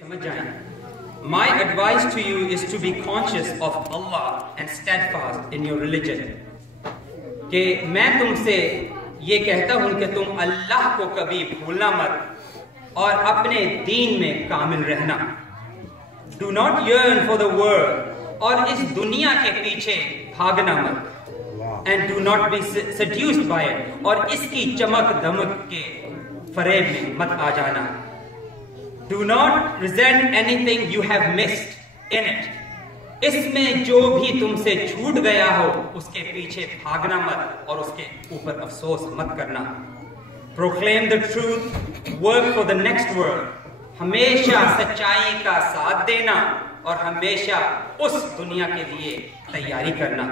سمجھ جائیں. My advice to you is to be conscious of Allah and steadfast in your religion. کہ میں تم سے یہ کہتا ہوں کہ تم اللہ کو کبھی بھولنا مت اور اپنے دین میں کامل رہنا. Do not yearn for the world اور اس دنیا کے پیچھے بھاگنا مت. And do not be seduced by it اور اس کی چمک دمک کے فریب میں مت آ جانا. Do not resent anything you have missed in it. اس میں جو بھی تم سے چھوٹ گیا ہو اس کے پیچھے بھاگنا مت اور اس کے اوپر افسوس مت کرنا. Proclaim the truth, work for the next world. ہمیشہ سچائی کا ساتھ دینا اور ہمیشہ اس دنیا کے لیے تیاری کرنا.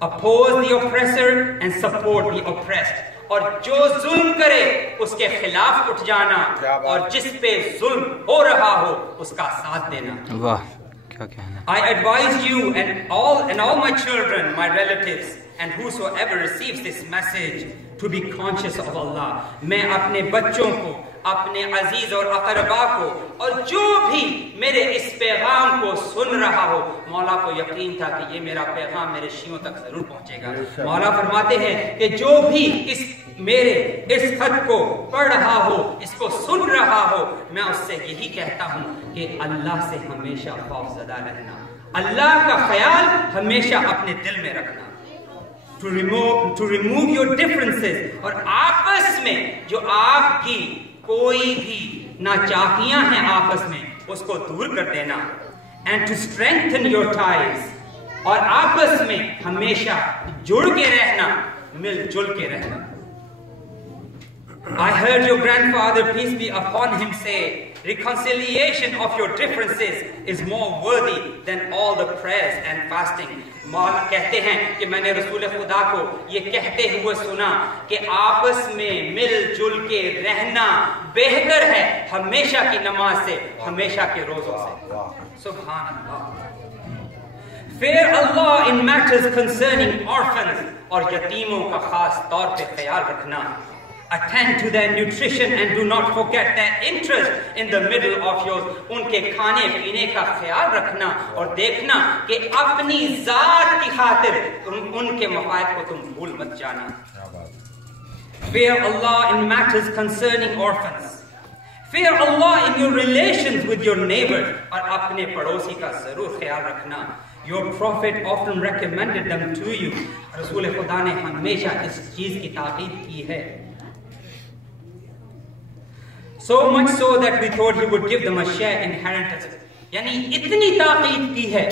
Oppose the oppressor and support the oppressed. اور جو ظلم کرے اس کے خلاف اٹھ جانا اور جس پہ ظلم ہو رہا ہو اس کا ساتھ دینا. واہ کیا کہنا. I advise you and all my children, my relatives, and whosoever receives this message to be conscious of Allah. میں اپنے بچوں کو, اپنے عزیز اور اقربا کو اور جو بھی میرے اس پیغام کو سن رہا ہو, مولا کو یقین تھا کہ یہ میرا پیغام میرے شیعوں تک ضرور پہنچے گا. مولا فرماتے ہیں کہ جو بھی میرے اس خط کو پڑھ رہا ہو, اس کو سن رہا ہو, میں اس سے یہی کہتا ہوں کہ اللہ سے ہمیشہ خوف زدہ رہنا, اللہ کا خیال ہمیشہ اپنے دل میں رکھنا. To remove your differences اور آپس میں جو آپ کی کوئی بھی ناچاکیاں ہیں آپس میں اس کو دور کر دینا. And to strengthen your ties اور آپس میں ہمیشہ جڑ کے رہنا, مل جل کے رہنا. I heard your grandfather, peace be upon him, say reconciliation of your differences is more worthy than all the prayers and fasting. مولا کہتے ہیں کہ میں نے رسول خدا کو یہ کہتے ہوئے سنا کہ آپس میں مل جل کے رہنا بہتر ہے ہمیشہ کی نماز سے, ہمیشہ کے روزوں سے. سبحان اللہ. Fear Allah in matters concerning orphans اور یتیموں کا خاص طور پہ خیال رکھنا. Attend to their nutrition and do not forget their interest in the middle of yours. ان کے کھانے پینے کا خیال رکھنا اور دیکھنا کہ اپنی ذات کی خاطر ان کے مفاد کو تم بھول مت جانا. Fear Allah in matters concerning orphans. Fear Allah in your relations with your neighbors. اور اپنے پڑوسی کا ضرور خیال رکھنا. Your prophet often recommended them to you. رسول خدا نے ہمیشہ اس چیز کی تاکید کی ہے. So much so that we thought he would give them a share inheritance. یعنی اتنی تاکید کی ہے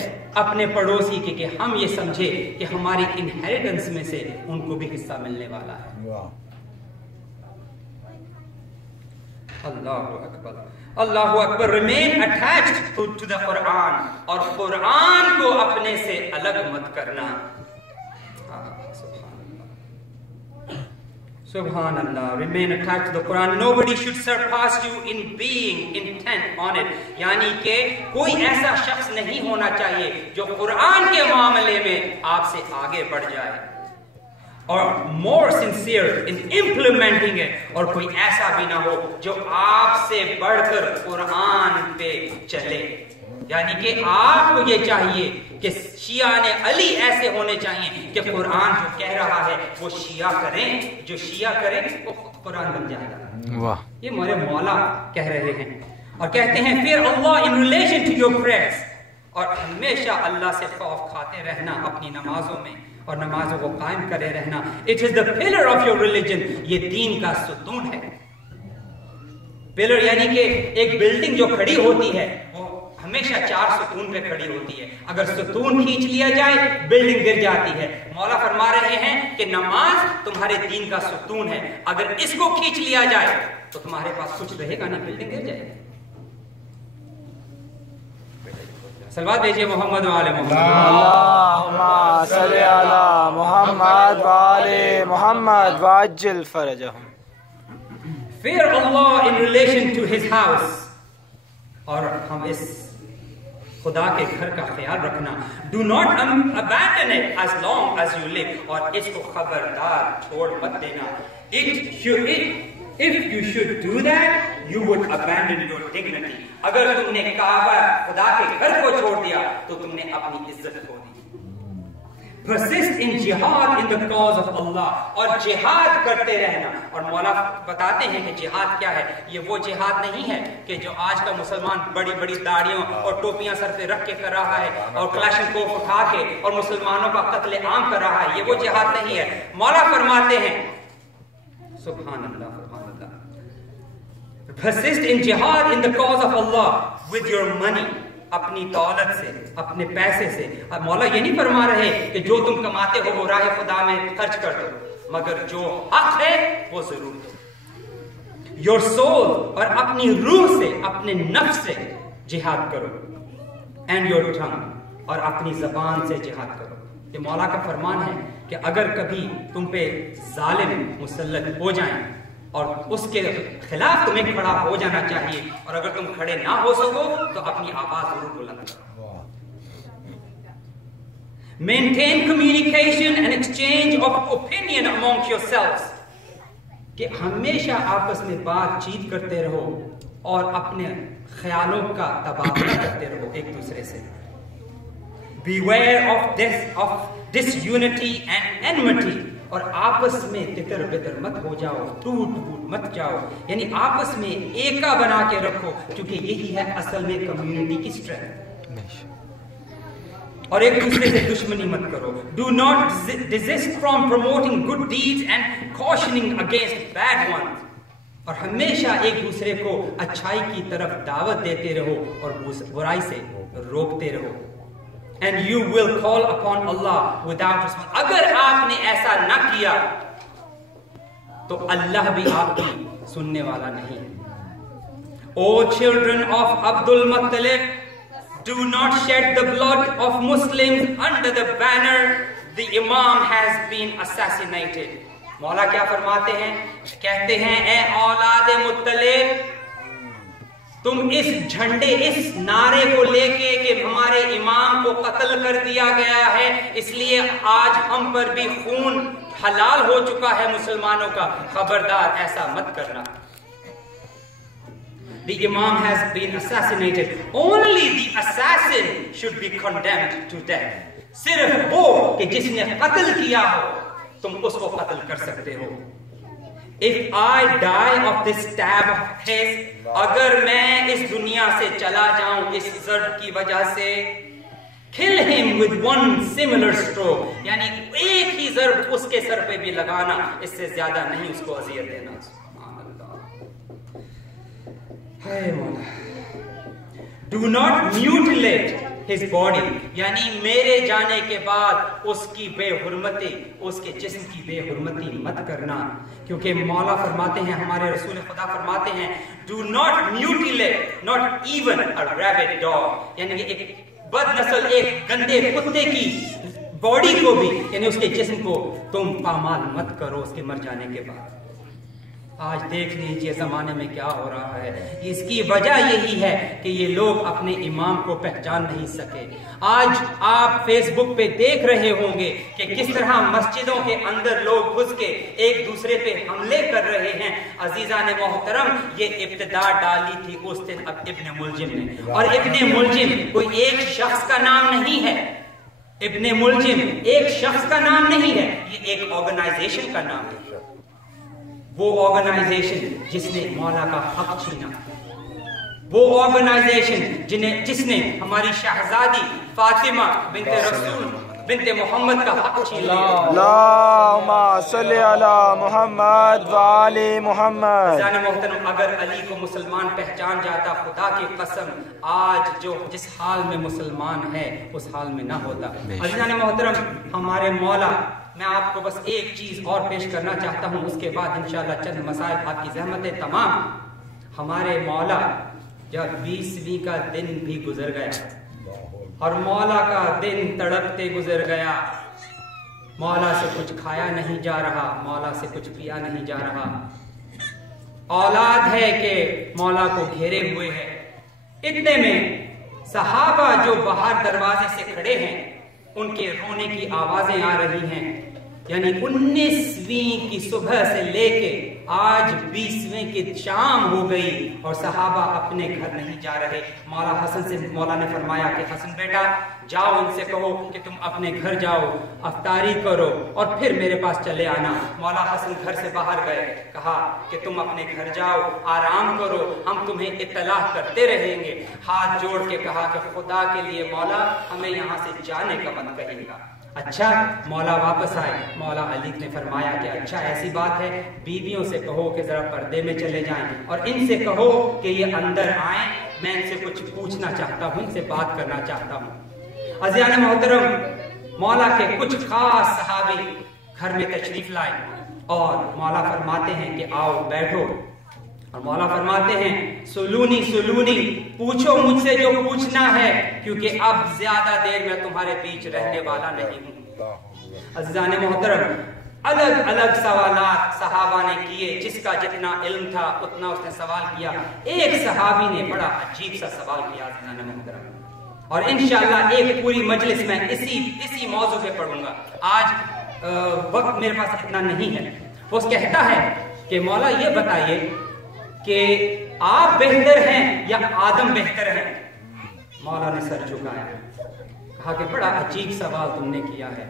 اپنے پڑوسی کی کہ ہم یہ سمجھے کہ ہماری انہیریٹنس میں سے ان کو بھی حصہ ملنے والا ہے. اللہ اکبر, اللہ اکبر. Remain attached to the Quran اور قرآن کو اپنے سے الگ مت کرنا. سبحان اللہ. Remain attached to the Quran. Nobody should surpass you in being intent on it. یعنی کہ کوئی ایسا شخص نہیں ہونا چاہیے جو قرآن کے معاملے میں آپ سے آگے بڑھ جائے اور more sincere in implementing it. اور کوئی ایسا بھی نہ ہو جو آپ سے بڑھ کر قرآن پہ چلے. یعنی کہ آپ کو یہ چاہیے کہ شیعہ علی ایسے ہونے چاہیے کہ قرآن جو کہہ رہا ہے وہ شیعہ کریں, جو شیعہ کریں وہ قرآن بن جائے گا. یہ ہمارے مولا کہہ رہے ہیں اور کہتے ہیں fear Allah in relation to your prayers. اور ہمیشہ اللہ سے خوف کھاتے رہنا اپنی نمازوں میں اور نمازوں کو قائم کرے رہنا. It is the pillar of your religion. یہ دین کا ستون ہے. پلر یعنی کہ ایک بلڈنگ جو کھڑی ہوتی ہے وہ ہمیشہ 4 ستون پہ کھڑی ہوتی ہے. اگر ستون کھینچ لیا جائے بلڈنگ گر جاتی ہے. مولا فرما رہے ہیں کہ نماز تمہارے دین کا ستون ہے, اگر اس کو کھینچ لیا جائے تو تمہارے پاس کچھ رہے گا نہیں, بلڈنگ گر جائے گی. صلوات بھیجئے محمد و آل محمد. اللہم صلی علی محمد و آل محمد وعجل فرجہم. Fear Allah in relation to his house. اور ہم اس خدا کے گھر کا خیال رکھنا. Do not abandon it as long as you live. اور اس کو خبردار چھوڑ مت دینا. If you should do that, you would abandon your dignity. اگر تم نے کعبہ خدا کے گھر کو چھوڑ دیا تو تم نے اپنی عزت کھو دی. Persist in jihad in the cause of Allah. اور جہاد کرتے رہنا. اور مولا بتاتے ہیں کہ جہاد کیا ہے. یہ وہ جہاد نہیں ہے کہ جو آج کا مسلمان بڑی بڑی داڑیوں اور ٹوپیاں سر پہ رکھ کے کر رہا ہے اور کلاشنکوف اٹھا کے اور مسلمانوں کا قتل عام کر رہا ہے. یہ وہ جہاد نہیں ہے. مولا فرماتے ہیں سبحان اللہ سبحان اللہ. Persist in jihad in the cause of Allah with your money. اپنی دولت سے, اپنے پیسے سے. مولا یہ نہیں فرما رہے کہ جو تم کماتے ہو وہ راہ خدا میں خرچ کر دو, مگر جو حق ہے وہ ضرور دو. Your soul, اور اپنی روح سے, اپنے نفس سے جہاد کرو. And your tongue, اور اپنی زبان سے جہاد کرو. یہ مولا کا فرمان ہے کہ اگر کبھی تم پہ ظالم مسلط ہو جائیں اور اس کے خلاف تمہیں کھڑا ہو جانا چاہیے, اور اگر تم کھڑے نہ ہو سکو تو اپنی آواز ضرور بلند کرو. Maintain communication and exchange of opinion among yourselves. کہ ہمیشہ آپس میں بات چیت کرتے رہو اور اپنے خیالوں کا تبادلہ کرتے رہو ایک دوسرے سے. Beware of disunity and enmity. اور آپس میں تتر بتر مت ہو جاؤ, ٹوٹ پھوٹ مت جاؤ. یعنی آپس میں ایکا بنا کے رکھو, کیونکہ یہی ہے اصل میں کمیونٹی کی اسٹرینتھ. اور ایک دوسرے سے دشمنی مت کرو. Do not desist from promoting good deeds and cautioning against bad ones. اور ہمیشہ ایک دوسرے کو اچھائی کی طرف دعوت دیتے رہو اور برائی سے روکتے رہو. And you will call upon Allah without response. اگر آپ نے ایسا نہ کیا تو اللہ بھی آپ کی سننے والا نہیں. O children of Abdul Muttalib, do not shed the blood of Muslims under the banner the Imam has been assassinated. مولا کیا فرماتے ہیں؟ کہتے ہیں اے اولاد مطلب, تم اس جھنڈے, اس نعرے کو لے کے کہ ہمارے امام کو قتل کر دیا گیا ہے, اس لیے آج ہم پر بھی خون حلال ہو چکا ہے مسلمانوں کا, خبردار ایسا مت کرنا. The Imam has been assassinated. Only the assassin should be condemned to death. صرف وہ کہ جس نے قتل کیا ہو تم اس کو قتل کر سکتے ہو. If I die of this stab of his, اگر میں اس دنیا سے چلا جاؤں اس ضرب کی وجہ سے, kill him with one similar stroke, یعنی ایک ہی ضرب اس کے سر پہ بھی لگانا, اس سے زیادہ نہیں اس کو اذیت دینا. سبحان اللہ. ہائے مولا. Do not mutilate his body, یعنی میرے جانے کے بعد اس کی بے حرمتی, اس کے جسم کی بے حرمتی مت کرنا, کیونکہ مولا فرماتے ہیں, ہمارے رسول خدا فرماتے ہیں, do not mutilate, not even a rabid dog, یعنی ایک بد نسل, ایک گندے کتے کی باڈی کو بھی, یعنی اس کے جسم کو تم پامال مت کرو اس کے مر جانے کے بعد. آج دیکھ لیجئے زمانے میں کیا ہو رہا ہے. اس کی وجہ یہی ہے کہ یہ لوگ اپنے امام کو پہچان نہیں سکے. آج آپ فیس بک پہ دیکھ رہے ہوں گے کہ کس طرح مسجدوں کے اندر لوگ گھس کے ایک دوسرے پہ حملے کر رہے ہیں. عزیزان محترم, یہ ابتدا ڈالی تھی اس دن ابن ملجم نے, اور ابن ملجم کوئی ایک شخص کا نام نہیں ہے. ابن ملجم ایک شخص کا نام نہیں ہے, یہ ایک آرگنائزیشن کا نام ہے. وہ آرگنائزیشن جس نے مولا کا حق چھینا, وہ آرگنائزیشن جس نے ہماری شہزادی فاطمہ بنت رسول بنت محمد کا حق چھین لیا. اللہم صلی علی محمد و آل محمد. عزیزان محترم, اگر علی کو مسلمان پہچان جاتا, خدا کی قسم آج جس حال میں مسلمان ہے اس حال میں نہ ہوتا. عزیزان محترم, ہمارے مولا, میں آپ کو بس ایک چیز اور پیش کرنا چاہتا ہوں, اس کے بعد انشاءاللہ چند مسائل آپ کی زحمتیں تمام. ہمارے مولا جب 20ویں کا دن بھی گزر گیا اور مولا کا دن تڑپتے گزر گیا, مولا سے کچھ کھایا نہیں جا رہا, مولا سے کچھ پیا نہیں جا رہا. اولاد ہے کہ مولا کو گھیرے ہوئے ہے. اتنے میں صحابہ جو باہر دروازے سے کھڑے ہیں, ان کے رونے کی آوازیں آ رہی ہیں. یعنی 19ویں کی صبح سے لے کے آج 20ویں کی شام ہو گئی اور صحابہ اپنے گھر نہیں جا رہے. مولا حسن سے مولا نے فرمایا کہ حسن بیٹا جاؤ ان سے کہو کہ تم اپنے گھر جاؤ, افطاری کرو اور پھر میرے پاس چلے آنا. مولا حسن گھر سے باہر گئے, کہا کہ تم اپنے گھر جاؤ, آرام کرو, ہم تمہیں اطلاع کرتے رہیں گے. ہاتھ جوڑ کے کہا کہ خدا کے لیے مولا ہمیں یہاں سے جانے کا مت کہیے گا. اچھا مولا واپس آئے. مولا علی نے فرمایا کہ اچھا ایسی بات ہے, بیویوں سے کہو کہ ذرا پردے میں چلے جائیں اور ان سے کہو کہ یہ اندر آئیں, میں ان سے کچھ پوچھنا چاہتا ہوں, ان سے بات کرنا چاہتا ہوں. عزیزان محترم, مولا کے کچھ خاص صحابی گھر میں تشریف لائے اور مولا فرماتے ہیں کہ آؤ بیٹھو. اور مولا فرماتے ہیں سلونی سلونی, پوچھو مجھ سے جو پوچھنا ہے, کیونکہ اب زیادہ دیر میں تمہارے بیچ رہنے والا نہیں ہوں. عزیزان محترم, الگ الگ سوالات صحابہ نے کیے, جس کا جتنا علم تھا اتنا اس نے سوال کیا. ایک صحابی نے بڑا عجیب سا سوال کیا عزیزان محترم, اور انشاءاللہ ایک پوری مجلس میں اسی موضوع پہ پڑھوں گا. آج وقت میرے پاس اتنا نہیں ہے. وہ کہتا ہے کہ مولا یہ بتائیے کہ آپ بہتر ہیں یا آدم بہتر ہیں؟ مولا نے سر جھکایا, کہا کہ بڑا عجیب سوال تم نے کیا ہے,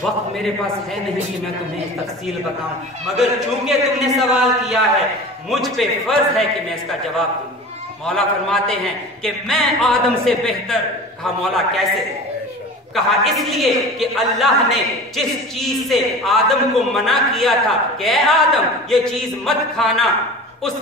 وقت میرے پاس ہے نہیں کہ میں تمہیں تفصیل بتاؤں, مگر چونکہ تم نے سوال کیا ہے مجھ پہ فرض ہے کہ میں اس کا جواب دوں. مولا فرماتے ہیں کہ میں آدم سے بہتر. کہا مولا کیسے؟ کہا اس لیے کہ اللہ نے جس چیز سے آدم کو منع کیا تھا کہ اے آدم یہ چیز مت کھانا, اس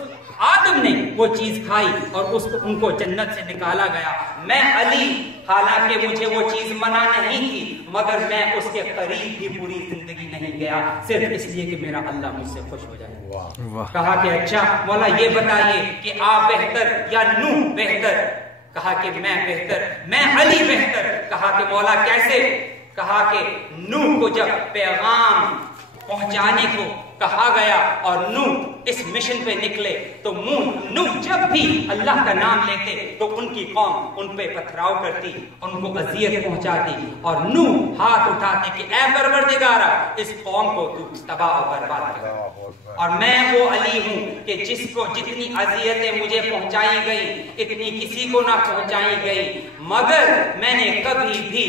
آدم نے وہ چیز کھائی اور ان کو جنت سے نکالا گیا. میں علی حالانکہ مجھے وہ چیز منع نہیں کی, مگر میں اس کے قریب بھی پوری زندگی نہیں گیا, صرف اس لیے کہ میرا اللہ مجھ سے خوش ہو جائے. کہا کہ اچھا مولا یہ بتائیے کہ آپ بہتر یا نوح بہتر؟ کہا کہ میں بہتر, میں علی بہتر. کہا کہ مولا کیسے؟ کہا کہ نوح کو جب پیغام پہنچانے کو کہا گیا اور نوح اس مشن پہ نکلے تو نوح جب بھی اللہ کا نام لیتے تو ان کی قوم ان پہ پتھراؤ کرتی, ان کو اذیت پہنچاتی, اور نوح ہاتھ اٹھاتے کہ اے پروردگارا اس قوم کو تو تباہ و برباد کر. اور میں وہ علی ہوں کہ جس کو جتنی اذیتیں مجھے پہنچائی گئی اتنی کسی کو نہ پہنچائی گئی, مگر میں نے کبھی بھی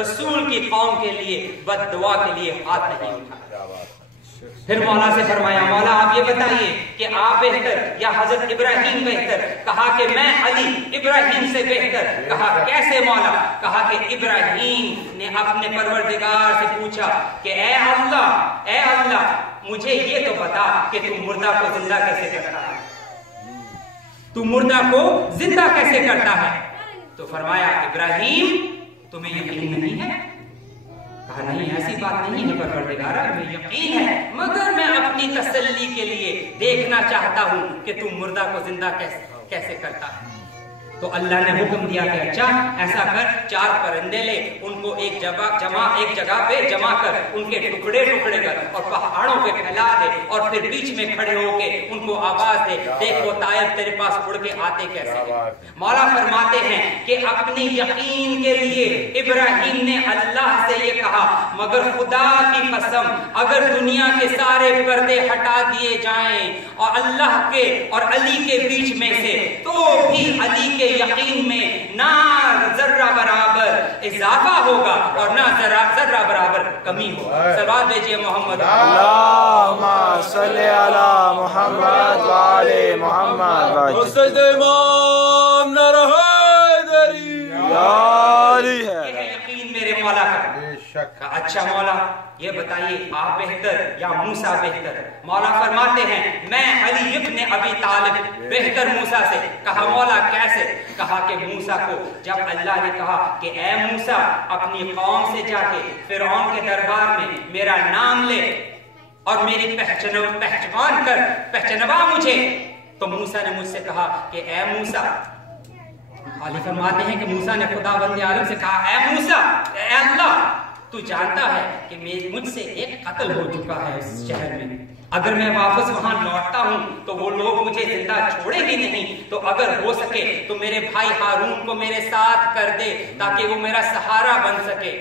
رسول کی قوم کے لیے بد دعا کے لیے ہاتھ نہیں اٹھایا. پھر مولا سے فرمایا مولا آپ یہ بتائیے کہ آپ بہتر یا حضرت ابراہیم بہتر؟ کہا کہ میں علی ابراہیم سے بہتر. کہا کیسے مولا؟ کہا کہ ابراہیم نے اپنے پروردگار سے پوچھا کہ اے اللہ مجھے یہ تو بتا کہ تم مردہ کو زندہ کیسے کرتا ہے, تو مردہ کو زندہ کیسے کرتا ہے؟ تو فرمایا ابراہیم تمہیں یقین نہیں ہے؟ کہا نہیں ایسی بات نہیں ہے پروردگارا, مجھے یقین ہے, مگر میں اپنی تسلی کے لیے دیکھنا چاہتا ہوں کہ تم مردہ کو زندہ کیسے کرتا ہے. تو اللہ نے حکم دیا کہ اچھا ایسا کر, 4 پرندے لے, ان کو ایک جگہ پہ جمع کر, ان کے ٹکڑے کر اور پہاڑوں پہ پھیلا دے, اور پھر بیچ میں کھڑے ہو کے ان کو آواز دے, دیکھ وہ طائر تیرے پاس اڑ کے آتے کیسے ہیں. مولا فرماتے ہیں کہ اپنی یقین کے لیے ابراہیم نے اللہ سے یہ کہا, مگر خدا کی قسم اگر دنیا کے سارے پردے ہٹا دیے جائیں اور اللہ کے اور علی کے بیچ میں سے, تو بھی علی کے یقین میں نہ ذرہ برابر اضافہ ہوگا اور نہ ذرہ برابر کمی ہوگا. صلوات بھیجئے محمد. اللہم صلی علی محمد و آل محمد. سجدہ امام نہ رہے دری یاری ہے. یہ یقین میرے مولا کا. اچھا مولا یہ بتائیے آپ بہتر یا موسیٰ بہتر؟ مولا فرماتے ہیں میں علی ابن ابی طالب بہتر موسیٰ سے. کہا مولا کیسے؟ کہا کہ موسیٰ کو جب اللہ نے کہا کہ اے موسیٰ اپنی قوم سے جا کے فرعون کے دربار میں میرا نام لے اور میری پہچان کر, پہچنوا مجھے, تو موسیٰ نے مجھ سے کہا کہ اے موسیٰ, علی فرماتے ہیں کہ موسیٰ نے خدا بند عالم سے کہا اے موسیٰ, اے اللہ تو جانتا ہے کہ مجھ سے ایک قتل ہو چکا ہے اس شہر میں, اگر میں واپس وہاں لوٹتا ہوں تو وہ لوگ مجھے زندہ چھوڑے بھی نہیں, تو اگر ہو سکے تو میرے بھائی ہارون کو میرے ساتھ کر دے تاکہ وہ میرا سہارا بن سکے.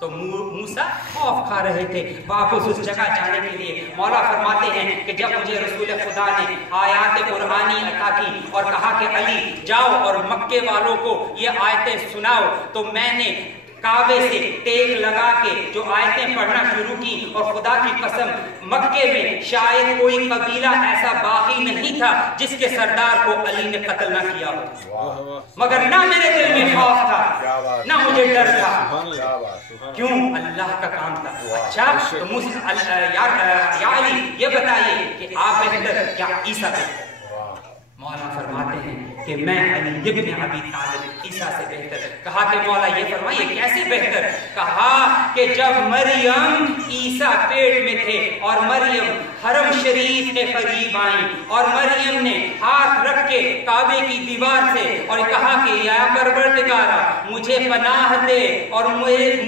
تو موسیٰ خوف کھا رہے تھے واپس اس جگہ جانے کے لیے۔ مولا فرماتے ہیں کہ جب مجھے رسول خدا نے آیات قرآنی عطا کی اور کہا کہ علی جاؤ اور مکے والوں کو یہ آیتیں سناؤ، تو میں نے کعبے سے ٹیک لگا کے جو آیتیں پڑھنا شروع کی، اور خدا کی قسم مکے میں شاید کوئی قبیلہ ایسا باقی نہیں تھا جس کے سردار کو علی نے قتل نہ کیا ہو، مگر نہ میرے دل میں خوف تھا نہ مجھے ڈر تھا، کیوں؟ اللہ کا کام تھا۔ اچھا تو یا علی یہ بتائیے کہ آپ بہتر کیا عیسیٰ بہتر؟ مولا فرماتے ہیں کہ میں علی ابن ابی طالب عیسیٰ سے بہتر۔ کہا کہ مولا یہ فرمائیے کیسے بہتر؟ کہا کہ جب مریم عیسیٰ پیٹ میں تھے اور مریم حرم شریف کے قریب آئیں اور مریم نے ہاتھ رکھ کے کعبے کی دیوار سے اور کہا کہ یا پروردگارا مجھے پناہ دے اور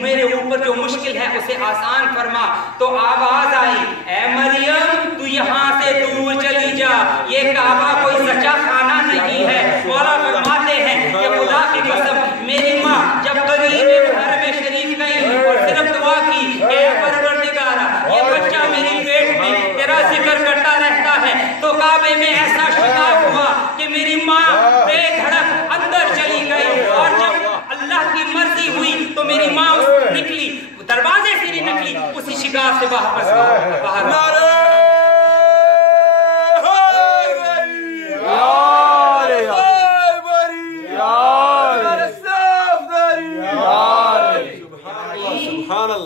میرے اوپر جو مشکل ہے اسے آسان فرما، تو آواز آئی اے مریم تو یہاں سے دور چلی جا، یہ کعبہ کوئی سچا خانہ نہیں ہے۔ مولا فرماتے ہیں کہ خدا کی قسم میری ماں جب قریب حرم شریف گئی اور صرف دعا کی کہ اے پروردگارا یہ بچہ میری پیٹ میں تیرا ذکر کرتا رہتا ہے، تو کعبے میں ایسا شگاف ہوا کہ میری ماں بے دھڑک اندر چلی گئی، اور جب اللہ کی مرضی ہوئی تو میری ماں نکلی، دروازے سے نہیں نکلی، اسی شگاف سے باہر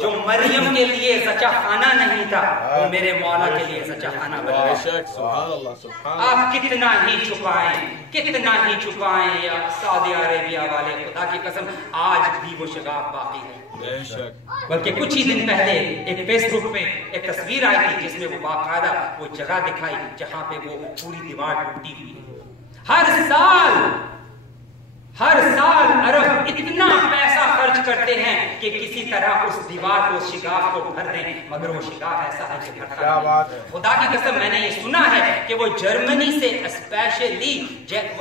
جو مریم کے لیے سچا خانہ نہیں تھا وہ میرے مولا کے لیے سچا خانہ بن گیا۔ آپ کتنا ہی چھپائیں یا سعودی عربیہ والے، خدا کی قسم آج بھی وہ شگاف باقی ہے۔ بلکہ کچھ ہی دن پہلے ایک فیس بک پہ ایک تصویر آئی تھی جس میں وہ باقاعدہ وہ جگہ دکھائی جہاں پہ وہ پوری دیوار ٹوٹی ہوئی ہے۔ ہر سال عرب اتنا پیسہ خرچ کرتے ہیں کہ کسی طرح اس دیوار کو شگاف کو بھر دیں، مگر وہ شگاف ایسا ہے کہ بھرتا نہیں۔ خدا کی قسم میں نے یہ سنا ہے کہ وہ جرمنی سے اسپیشلی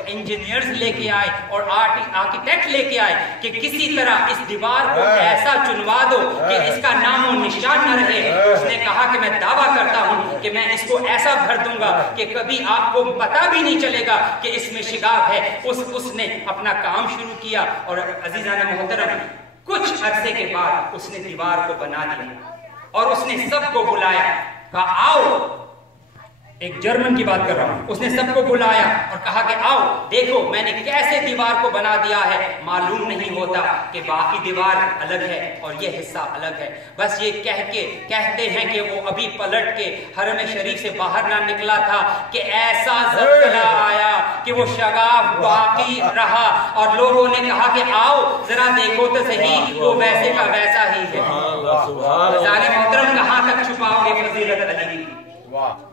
انجینئرز لے کے آئے اور آرکیٹیکٹ لے کے آئے کہ کسی طرح اس دیوار کو ایسا چنوا دو کہ اس کا نام و نشان نہ رہے۔ اس نے کہا کہ میں دعویٰ کرتا ہوں کہ میں اس کو ایسا بھر دوں گا کہ کبھی آپ کو پتہ بھی نہیں چلے گا کہ اس میں شگاف ہے۔ اس نے اپنا کام شروع کیا اور عزیزان محترم کچھ عرصے کے بعد اس نے دیوار کو بنا دیا اور اس نے سب کو بلایا، کہا آؤ، ایک جرمن کی بات کر رہا ہوں، اس نے سب کو بلایا اور کہا کہ آؤ دیکھو میں نے کیسے دیوار کو بنا دیا ہے۔ معلوم نہیں ہوتا کہ باقی دیوار الگ ہے اور یہ حصہ الگ ہے، بس یہ کہتے ہیں کہ وہ ابھی پلٹ کے حرم شریف سے باہر نہ نکلا تھا کہ ایسا زلزلہ آیا کہ وہ شگاف باقی رہا اور لوگوں نے کہا کہ آؤ ذرا دیکھو تو صحیح، وہ ویسے کا ویسا ہی ہے۔ محترم کہاں تک چھپاؤ گے فضیلت علی کی؟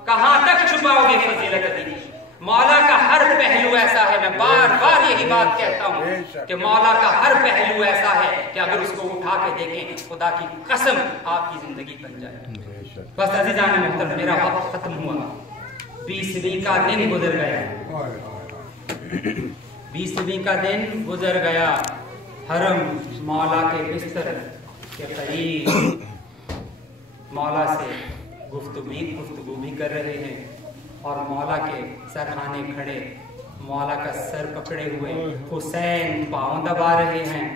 کہاں تک چھپاؤ گے فضیلت علی؟ مولا کا ہر پہلو ایسا ہے، میں بار بار یہی بات کہتا ہوں کہ مولا کا ہر پہلو ایسا ہے کہ اگر اس کو اٹھا کے دیکھیں خدا کی قسم آپ کی زندگی بن جائے۔ بس عزیزان محترم میرا وقت ختم ہوا، 20ویں کا دن گزر گیا، 20ویں کا دن گزر گیا، حرم مولا کے بستر کے قریب مولا سے گفتگو بھی کر رہے ہیں اور مولا کے سرہانے کھڑے، مولا کا سر پکڑے ہوئے، حسین پاؤں دبا رہے ہیں،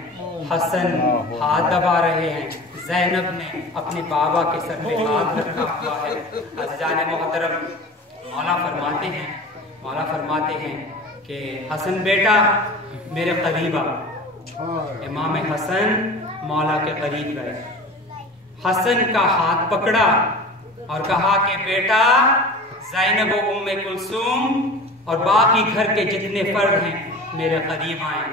حسن ہاتھ دبا رہے ہیں، زینب نے اپنے بابا کے سر پہ ہاتھ رکھا ہوا ہے۔ عزیزان محترم مولا فرماتے ہیں کہ حسن بیٹا میرے قریب آ۔ امام حسن مولا کے قریب گئے، حسن کا ہاتھ پکڑا اور کہا کہ بیٹا زینب و ام کلثوم اور باقی گھر کے جتنے فرد ہیں میرے قریب آئیں،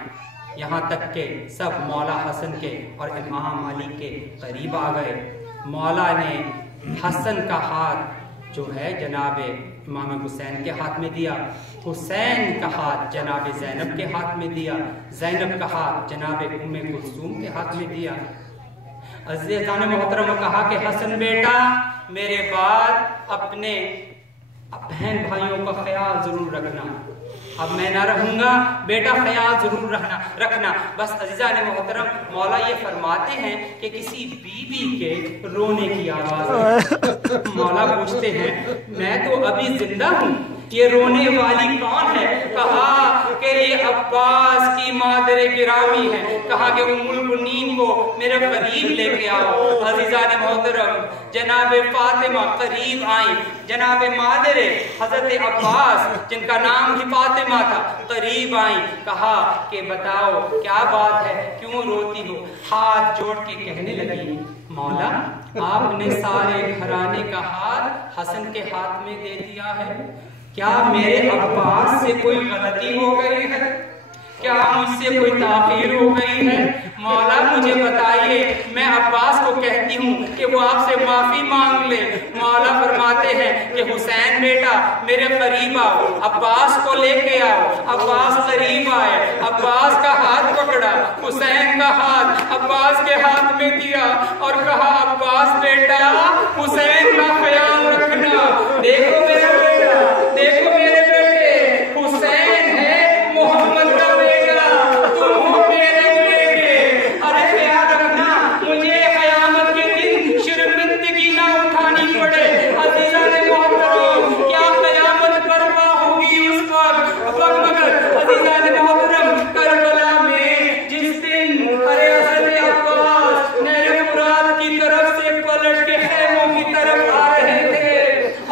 یہاں تک کہ سب مولا حسن کے اور امام علی کے قریب آ گئے۔ مولا نے حسن کا ہاتھ جو ہے جناب امام حسین کے ہاتھ میں دیا، حسین کا ہاتھ جناب زینب کے ہاتھ میں دیا، زینب کا ہاتھ جناب ام کلثوم کے ہاتھ میں دیا۔ عزیزان محترم کہا کہ حسن بیٹا میرے بعد اپنے بہن بھائیوں کا خیال ضرور رکھنا، اب میں نہ رہوں گا، بیٹا خیال ضرور رکھنا۔ بس عزیزان محترم، مولا یہ فرماتے ہیں کہ کسی بیوی کے رونے کی آواز ہے۔ مولا پوچھتے ہیں میں تو ابھی زندہ ہوں، یہ رونے والی کون ہے؟ کہا کہ یہ عباس کی مادر گرامی ہے۔ کہا کہ ام المؤمنین کو میرے قریب لے کے آؤ۔ عزیزان محترم، جناب فاطمہ قریب آئیں، جناب مادر حضرت عباس جن کا نام بھی فاطمہ تھا قریب آئیں۔ کہا کہ بتاؤ کیا بات ہے، کیوں روتی ہو؟ ہاتھ جوڑ کے کہنے لگی مولا آپ نے سارے گھرانے کا ہاتھ حسن کے ہاتھ میں دے دیا ہے، کیا میرے عباس سے کوئی غلطی ہو گئی ہے؟ کیا مجھ سے کوئی تاخیر ہو گئی ہے؟ مولا مجھے بتائیے، میں عباس کو کہتی ہوں کہ وہ آپ سے معافی مانگ لے۔ مولا فرماتے ہیں کہ حسین بیٹا میرے قریب آؤ، عباس کو لے کے آؤ۔ عباس قریب آئے، عباس کا ہاتھ پکڑا، حسین کا ہاتھ عباس کے ہاتھ میں دیا اور کہا عباس بیٹا حسین کا خیال رکھنا۔ دیکھو میرے بیٹا، دیکھو میرے بیٹے، حسین ہے محمد کا بیٹا، تم ہو میرے بیٹے۔ ارے خیال رکھنا مجھے قیامت کے دن شرمندگی نہ اٹھانی پڑے۔ عزیزان محترم، کیا قیامت برپا ہوگی اس وقت، مگر عزیزان محترم کربلا میں جس دن ارے حضرت عباس نہر فرات کی طرف سے پلٹ کے خیموں کی طرف آ رہے تھے،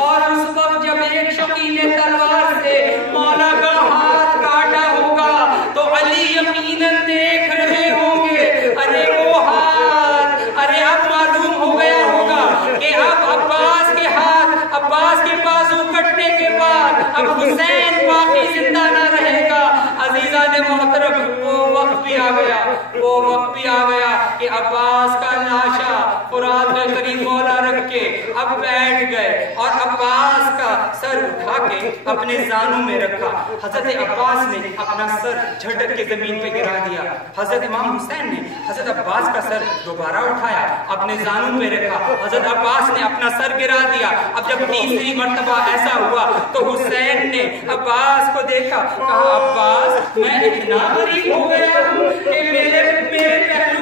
اور اس وقت جب ایک شکیل تلوار سے مولا کا ہاتھ کاٹا ہوگا تو علی یقیناً دیکھ رہے ہوں گے۔ ارے وہ ہاتھ، ارے اب معلوم ہو گیا ہوگا کہ اب عباس کے ہاتھ، عباس کے بازو کٹنے کے بعد اب حسین باقی زندہ نہ رہے گا۔ عزیزان محترم، وہ وقت بھی آ گیا، وہ وقت بھی آ گیا کہ عباس کا لاشا فرات کے قریب مولا رکھ کے اب بیٹھ گئے اور عباس کا سر اٹھا کے اپنے زانوں میں رکھا۔ حضرت عباس نے اپنا سر جھٹک کے زمین پہ گرا دیا۔ حضرت امام حسین نے حضرت عباس کا سر دوبارہ اٹھایا، اپنے زانوں پہ رکھا۔ حضرت عباس نے اپنا سر گرا دیا۔ اب جب تیسری مرتبہ ایسا ہوا تو حسین نے عباس کو دیکھا، کہا عباس میں اتنا غریب ہو گیا ہوں کہ میرے پہلو